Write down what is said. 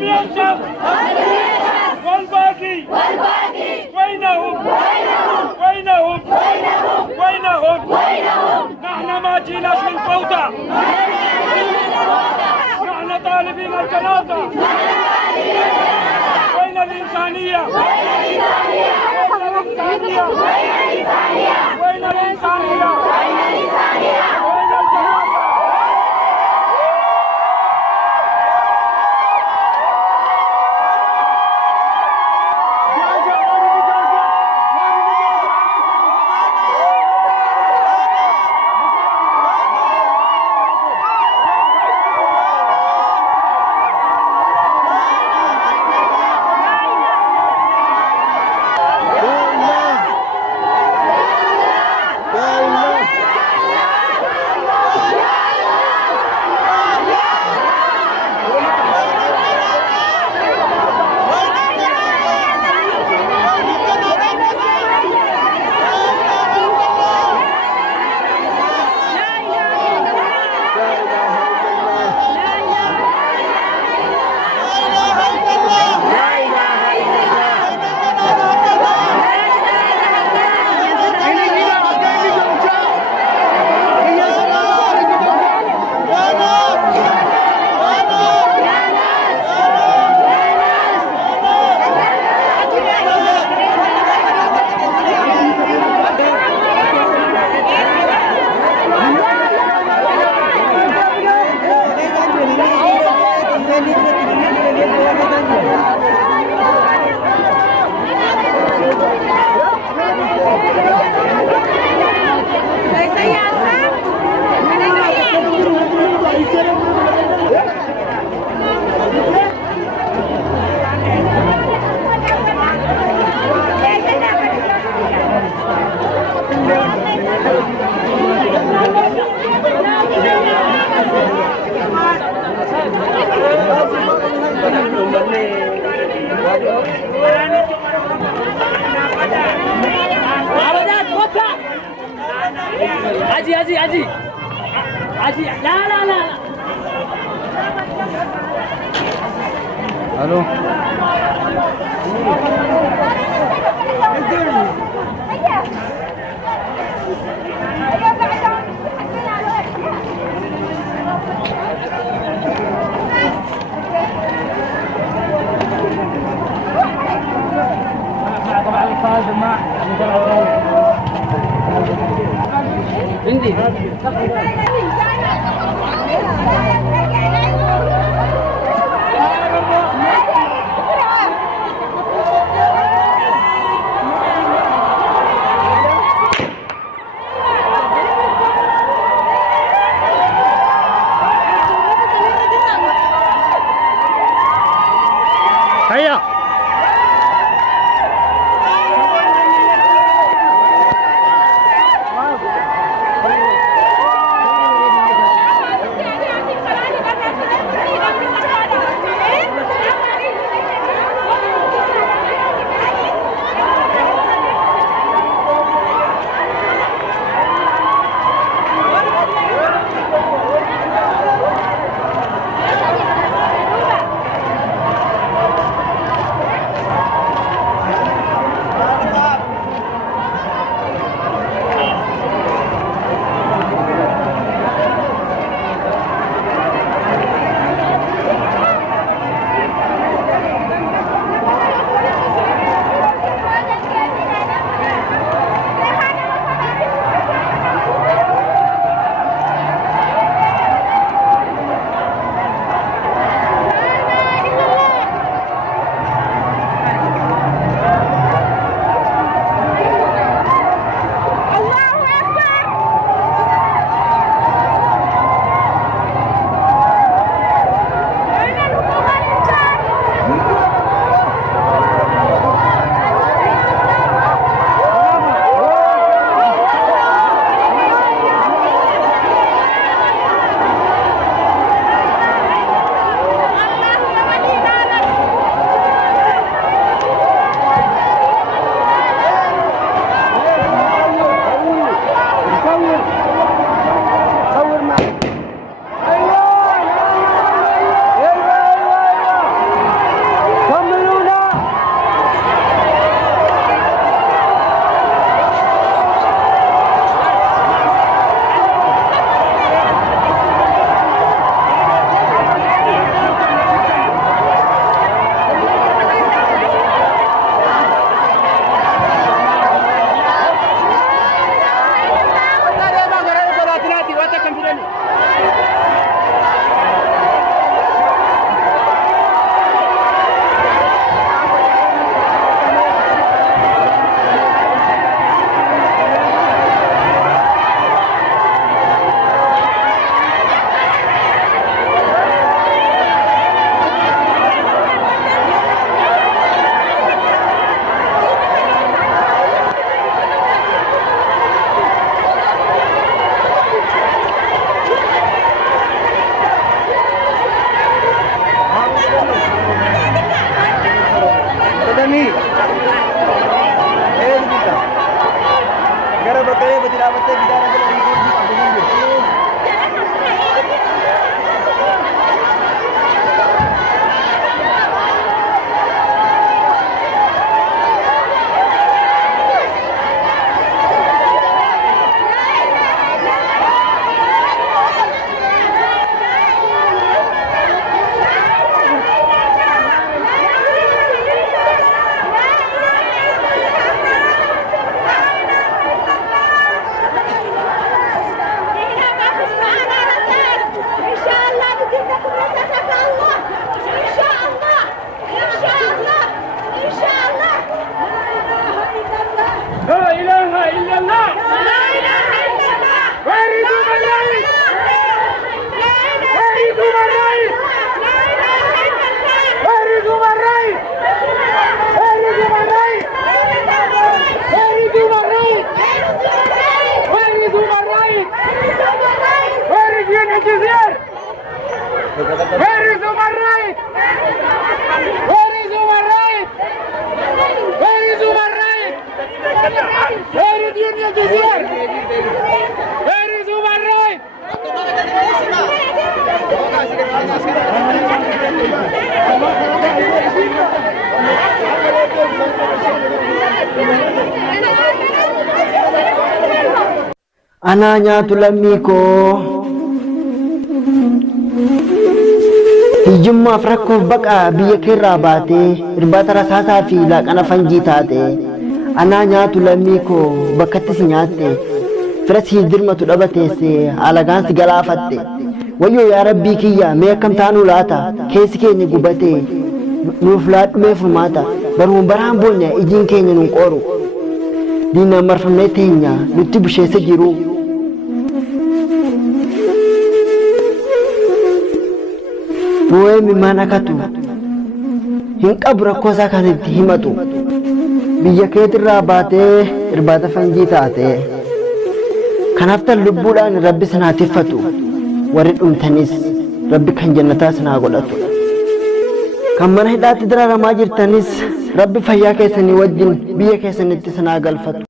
هم ينصر والباقي وينهم نحن ما جيناش للفوضى نحن طالبين الجنازة وين الإنسانية وين الجنازة Aji, la. Halo. Hindi. Kaya. لا إله إلا الله. Where is human rights? Where is human rights? Where is human rights? Where is human rights? Where is human rights? Where is human rights? Where is UNHCR? Where is human rights? Where is human rights? Where is human rights? Where is UNHCR? Where is human rights? Ananya tulamiko hiyyummaaf rakkoof baqa biyya keerraa baatee irbaata rasaasaa fi laaqana fanjii taate ananya tulamiko bakkatti si nyaatte fira si dirmatu dhabateesse alagaan si galaafatte wayyoo yaa rabbii kiyya mee akkam taanuu laata keessi keenya gubate nuuf laadhumee furmaata baruun baraan boonya ijiin keenya nun qooru diinaan marfamnee teenya nutti busheessa jiru bu'ee mimaan akatu hin qabu rakkoo isaa kan itti himatu biyya keetirraa baatee irbaata fanjii taate kanaaf tan lubbuudhaan rabbi sinaa tiffatu warri dhumtanis rabbi kan jannataa sinaa godhatu kan mana hidhaatti daraaramaa jirtanis rabbi fayyaa keessanii wajjin biyya keessanitti sinaa galfatu